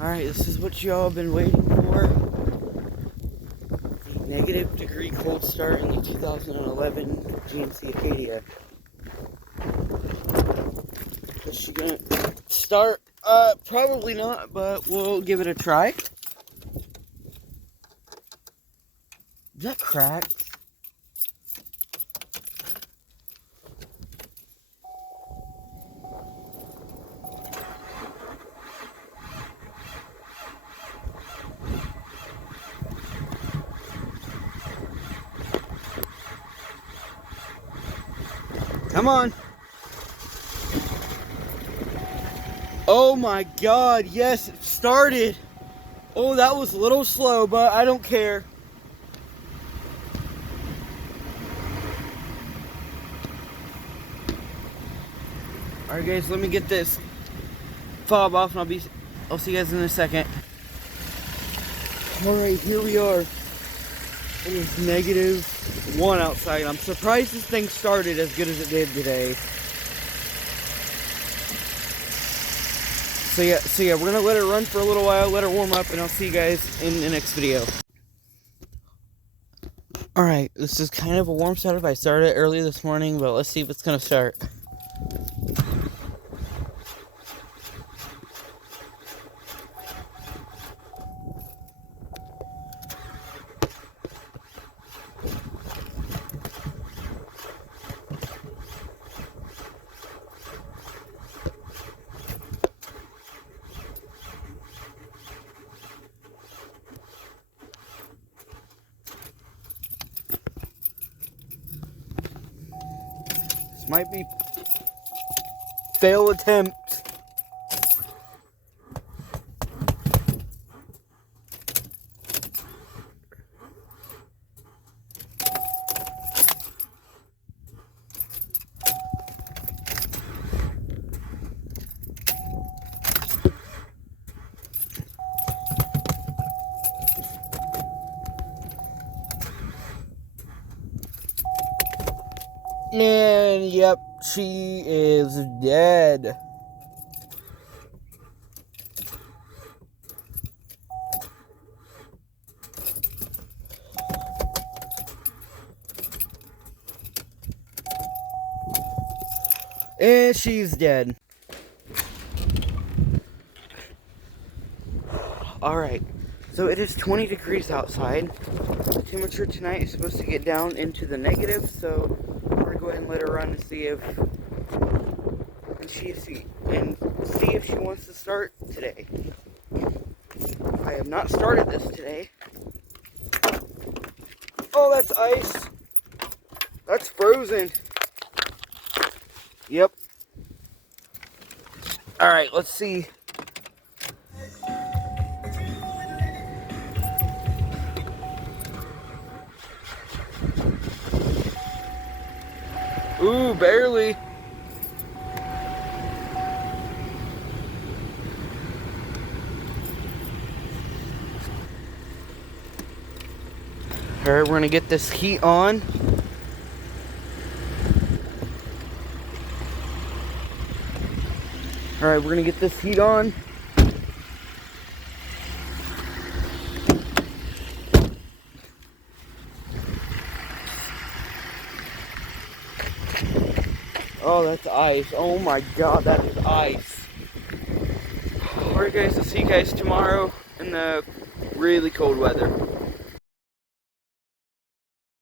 Alright, this is what y'all have been waiting for. The negative degree cold start in the 2011 GMC Acadia. Is she gonna start? Probably not, but we'll give it a try. Is that cracked? Come on. Oh my God, yes, it started. Oh, that was a little slow, but I don't care. Alright guys, let me get this fob off and I'll see you guys in a second. Alright, here we are. It is -1 outside. I'm surprised this thing started as good as it did today. So yeah, we're gonna let it run for a little while, let it warm up, and I'll see you guys in the next video. Alright, this is kind of a warm startup. I started early this morning, but let's see if it's gonna start. Might be fail attempt. And yep, she is dead. And she's dead. Alright, so it is 20 degrees outside. The temperature tonight is supposed to get down into the negative, so we're going to go ahead and let her run and see if she wants to start today. I have not started this today. Oh, that's ice. That's frozen. Yep. Alright, let's see. Ooh, barely. Alright, we're gonna get this heat on. Alright, we're gonna get this heat on. Oh, that's ice. Oh my God, that is ice. Alright guys, I'll see you guys tomorrow in the really cold weather.